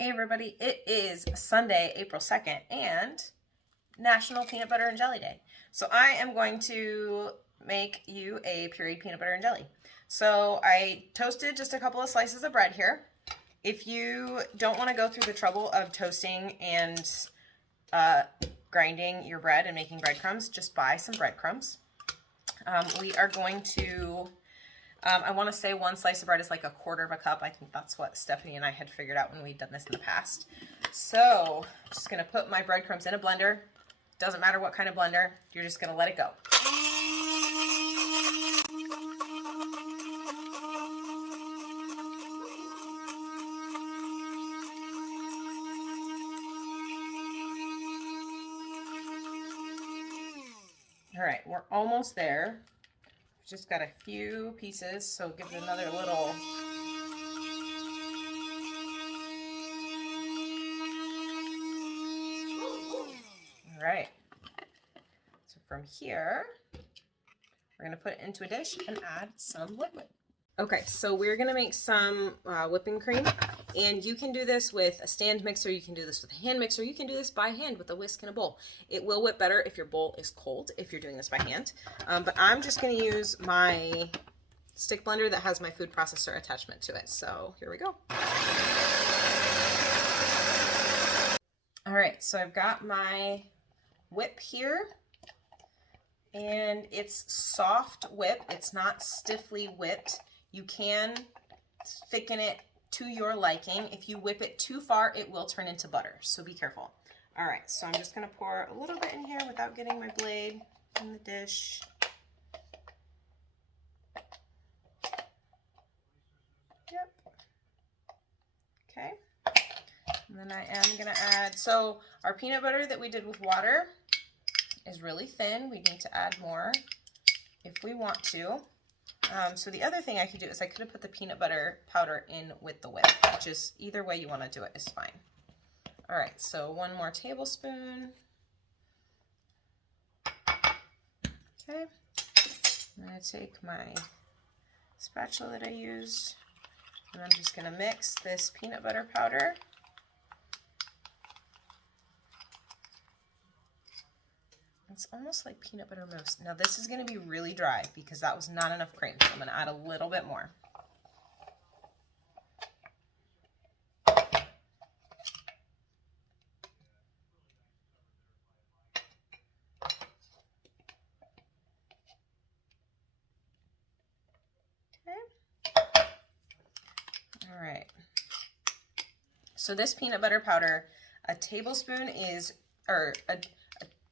Hey everybody, it is Sunday, April 2nd, and National Peanut Butter and Jelly Day. So I am going to make you a pureed peanut butter and jelly. So I toasted just a couple of slices of bread here. If you don't want to go through the trouble of toasting and grinding your bread and making breadcrumbs, just buy some breadcrumbs. We are going to I want to say one slice of bread is like 1/4 of a cup. I think that's what Stephanie and I had figured out when we'd done this in the past. So I'm just going to put my breadcrumbs in a blender. Doesn't matter what kind of blender. You're just going to let it go. All right, we're almost there. Just got a few pieces, so give it another little. All right. So from here, we're going to put it into a dish and add some liquid. Okay, so we're going to make some whipping cream, and you can do this with a stand mixer, you can do this with a hand mixer, you can do this by hand with a whisk and a bowl. It will whip better if your bowl is cold, if you're doing this by hand, but I'm just going to use my stick blender that has my food processor attachment to it, so here we go. All right, so I've got my whip here, and it's soft whip, it's not stiffly whipped. You can thicken it to your liking. If you whip it too far, it will turn into butter, so be careful. All right, so I'm just gonna pour a little bit in here without getting my blade in the dish. Yep. Okay. And then I am gonna add, so our peanut butter that we did with water is really thin. We need to add more if we want to. So the other thing I could do is I could have put the peanut butter powder in with the whip, which is either way you want to do it is fine. All right, so 1 more tablespoon. Okay, I'm going to take my spatula that I used, and I'm just going to mix this peanut butter powder. It's almost like peanut butter mousse. Now this is going to be really dry because that was not enough cream, so I'm going to add a little bit more. Okay. All right. So this peanut butter powder, a tablespoon is, or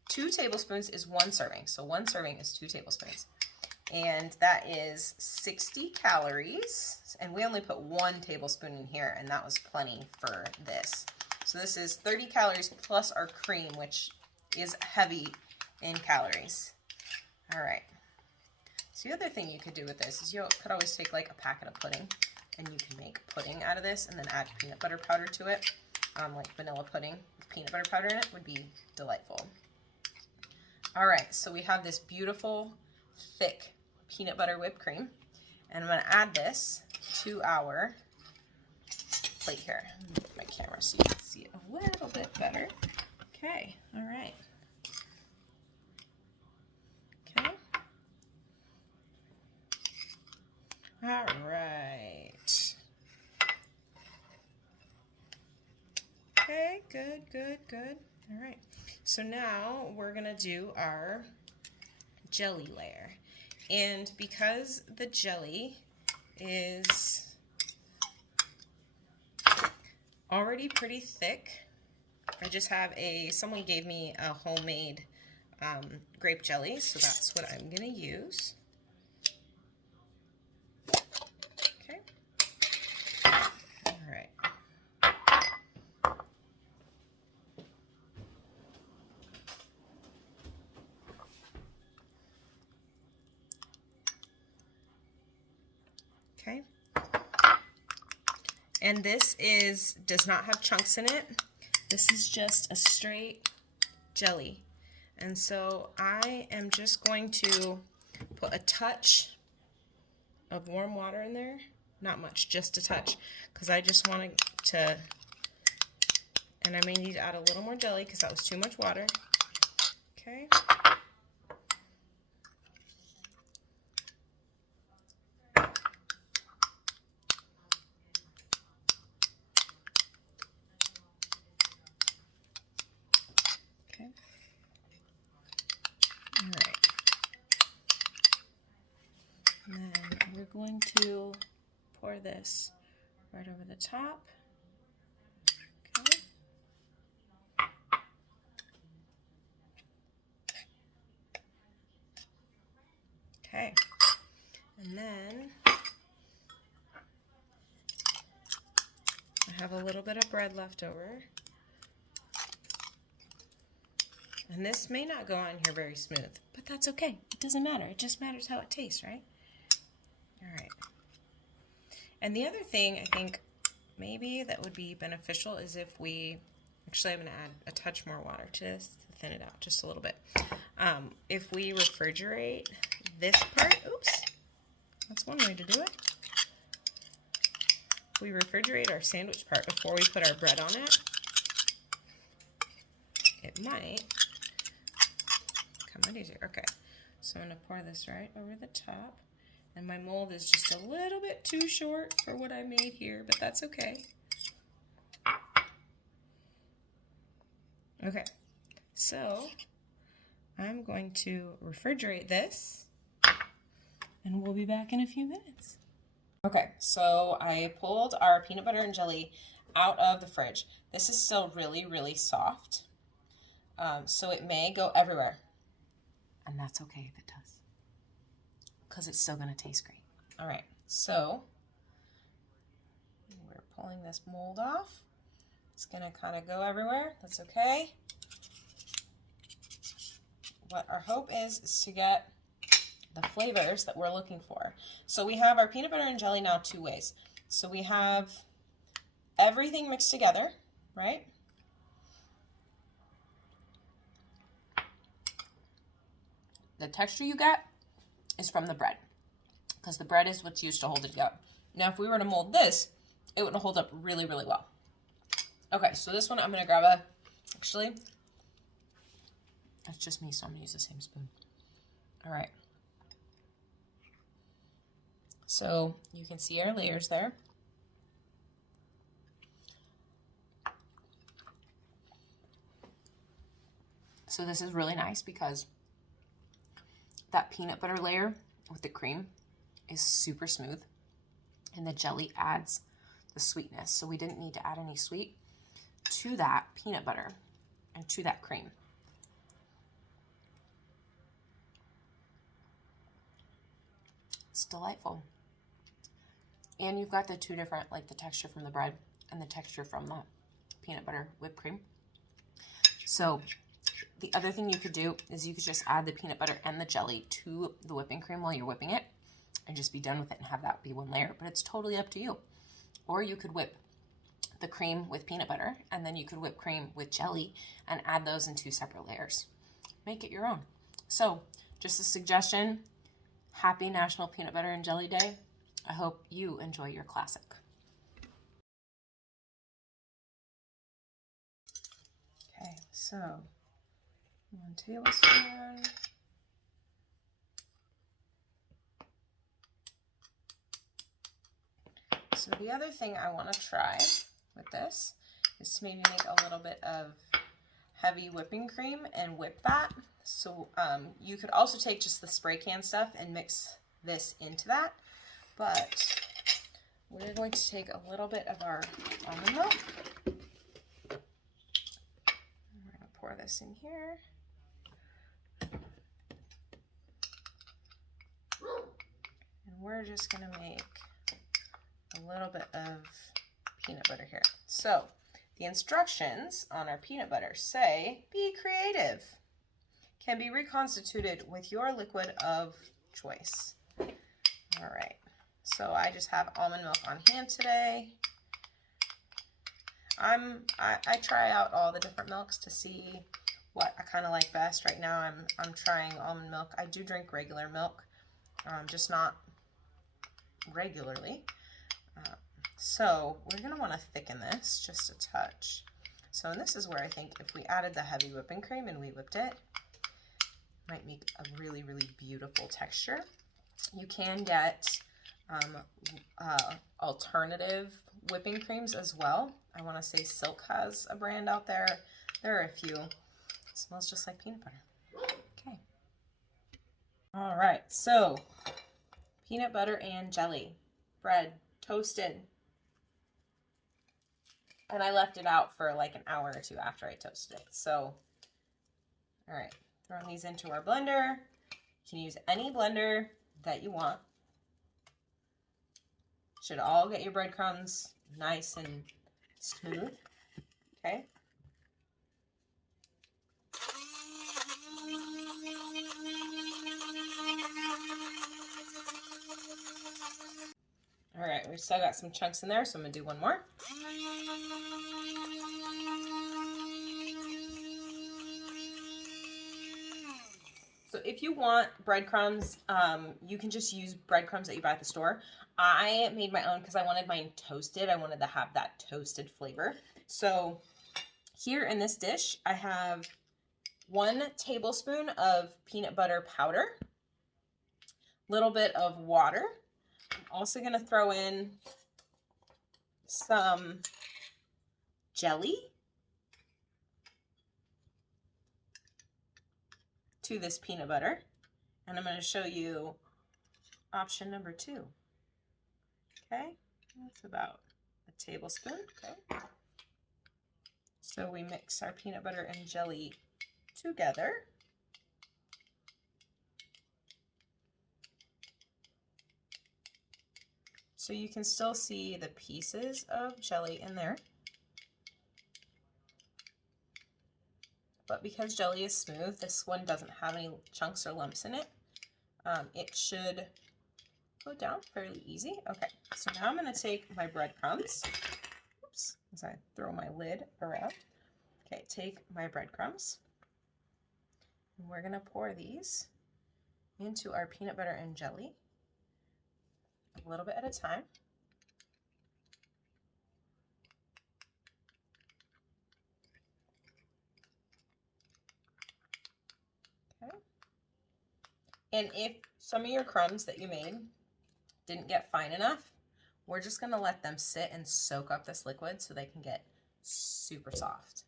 2 tablespoons is 1 serving. So 1 serving is 2 tablespoons. And that is 60 calories. And we only put 1 tablespoon in here, and that was plenty for this. So this is 30 calories plus our cream, which is heavy in calories. All right. So the other thing you could do with this is you could always take like a packet of pudding, and you can make pudding out of this and then add peanut butter powder to it. Like vanilla pudding with peanut butter powder in it would be delightful. All right, so we have this beautiful, thick peanut butter whipped cream, and I'm going to add this to our plate here. Move my camera so you can see it a little bit better. Okay, all right. Okay. All right. Okay, good, good, good. All right. So now we're gonna do our jelly layer. And because the jelly is already pretty thick, I just have someone gave me a homemade grape jelly, so that's what I'm gonna use. Okay. All right. Okay, and this does not have chunks in it. This is just a straight jelly. And so I am just going to put a touch of warm water in there. Not much, just a touch, because I just want to And I may need to add a little more jelly because that was too much water. Okay. Okay. All right. And then we're going to pour this right over the top. Okay. Okay. And then I have a little bit of bread left over. And this may not go on here very smooth, but that's okay. It doesn't matter. It just matters how it tastes, right? All right. And the other thing I think maybe that would be beneficial is if we, actually I'm going to add a touch more water to this to thin it out just a little bit. If we refrigerate this part, oops, that's one way to do it. We refrigerate our sandwich part before we put our bread on it. It might come out easier. Okay, so I'm going to pour this right over the top. And my mold is just a little bit too short for what I made here, but that's okay. Okay, so I'm going to refrigerate this, and we'll be back in a few minutes. Okay, so I pulled our peanut butter and jelly out of the fridge. This is still really, really soft, so it may go everywhere. And that's okay if it does, because it's still going to taste great. All right, so we're pulling this mold off. It's going to kind of go everywhere. That's okay. What our hope is to get the flavors that we're looking for. So we have our peanut butter and jelly now two ways. So we have everything mixed together, right? The texture you get is from the bread, because the bread is what's used to hold it together. Now, if we were to mold this, it would hold up really, really well. Okay, so this one I'm going to grab actually, that's just me, so I'm going to use the same spoon. All right. So you can see our layers there. So this is really nice because that peanut butter layer with the cream is super smooth, and the jelly adds the sweetness. So we didn't need to add any sweet to that peanut butter and to that cream. It's delightful. And you've got the two different, like the texture from the bread and the texture from the peanut butter whipped cream. So the other thing you could do is you could just add the peanut butter and the jelly to the whipping cream while you're whipping it and just be done with it and have that be one layer, but it's totally up to you. Or you could whip the cream with peanut butter, and then you could whip cream with jelly and add those in two separate layers. Make it your own. So just a suggestion, happy National Peanut Butter and Jelly Day. I hope you enjoy your classic. Okay, so 1 tablespoon. So the other thing I want to try with this is to maybe make a little bit of heavy whipping cream and whip that. So you could also take just the spray can stuff and mix this into that, but we're going to take a little bit of our almond milk. We're going to pour this in here. And we're just going to make a little bit of peanut butter here. So the instructions on our peanut butter say, be creative. Can be reconstituted with your liquid of choice. All right, so I just have almond milk on hand today. I try out all the different milks to see what I kind of like best. Right now I'm trying almond milk. I do drink regular milk, just not regularly. So we're gonna want to thicken this just a touch. So this is where I think if we added the heavy whipping cream and we whipped it, might make a really, really beautiful texture. You can get alternative whipping creams as well. I want to say Silk has a brand out there. There are a few. It smells just like peanut butter. Okay. All right, so peanut butter and jelly, bread, toasted. And I left it out for like an hour or two after I toasted it. So, all right, throwing these into our blender. You can use any blender that you want. Should all get your breadcrumbs nice and smooth. Okay. All right, we still got some chunks in there, so I'm gonna do one more. So if you want breadcrumbs, you can just use breadcrumbs that you buy at the store. I made my own because I wanted mine toasted. I wanted to have that toasted flavor. So here in this dish, I have 1 tablespoon of peanut butter powder, a little bit of water. I'm also going to throw in some jelly to this peanut butter, and I'm going to show you option number 2. Okay, that's about a tablespoon. Okay, so we mix our peanut butter and jelly together. So you can still see the pieces of jelly in there. But because jelly is smooth, this one doesn't have any chunks or lumps in it. It should go down fairly easy. Okay, so now I'm gonna take my breadcrumbs. Oops, as I throw my lid around. Okay, take my breadcrumbs. And we're gonna pour these into our peanut butter and jelly, a little bit at a time. Okay. And if some of your crumbs that you made didn't get fine enough, we're just gonna let them sit and soak up this liquid so they can get super soft.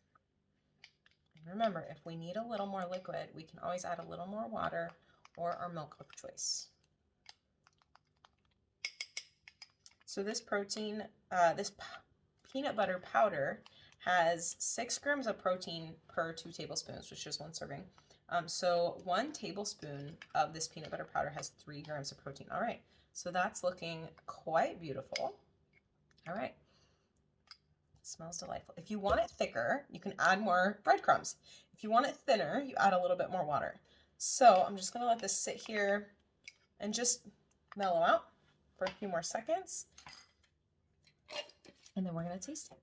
And remember, if we need a little more liquid, we can always add a little more water or our milk of choice. So this protein, this peanut butter powder has 6 grams of protein per 2 tablespoons, which is 1 serving. So 1 tablespoon of this peanut butter powder has 3 grams of protein. All right, so that's looking quite beautiful. All right, smells delightful. If you want it thicker, you can add more breadcrumbs. If you want it thinner, you add a little bit more water. So I'm just gonna let this sit here and just mellow out for a few more seconds. And then we're gonna taste it.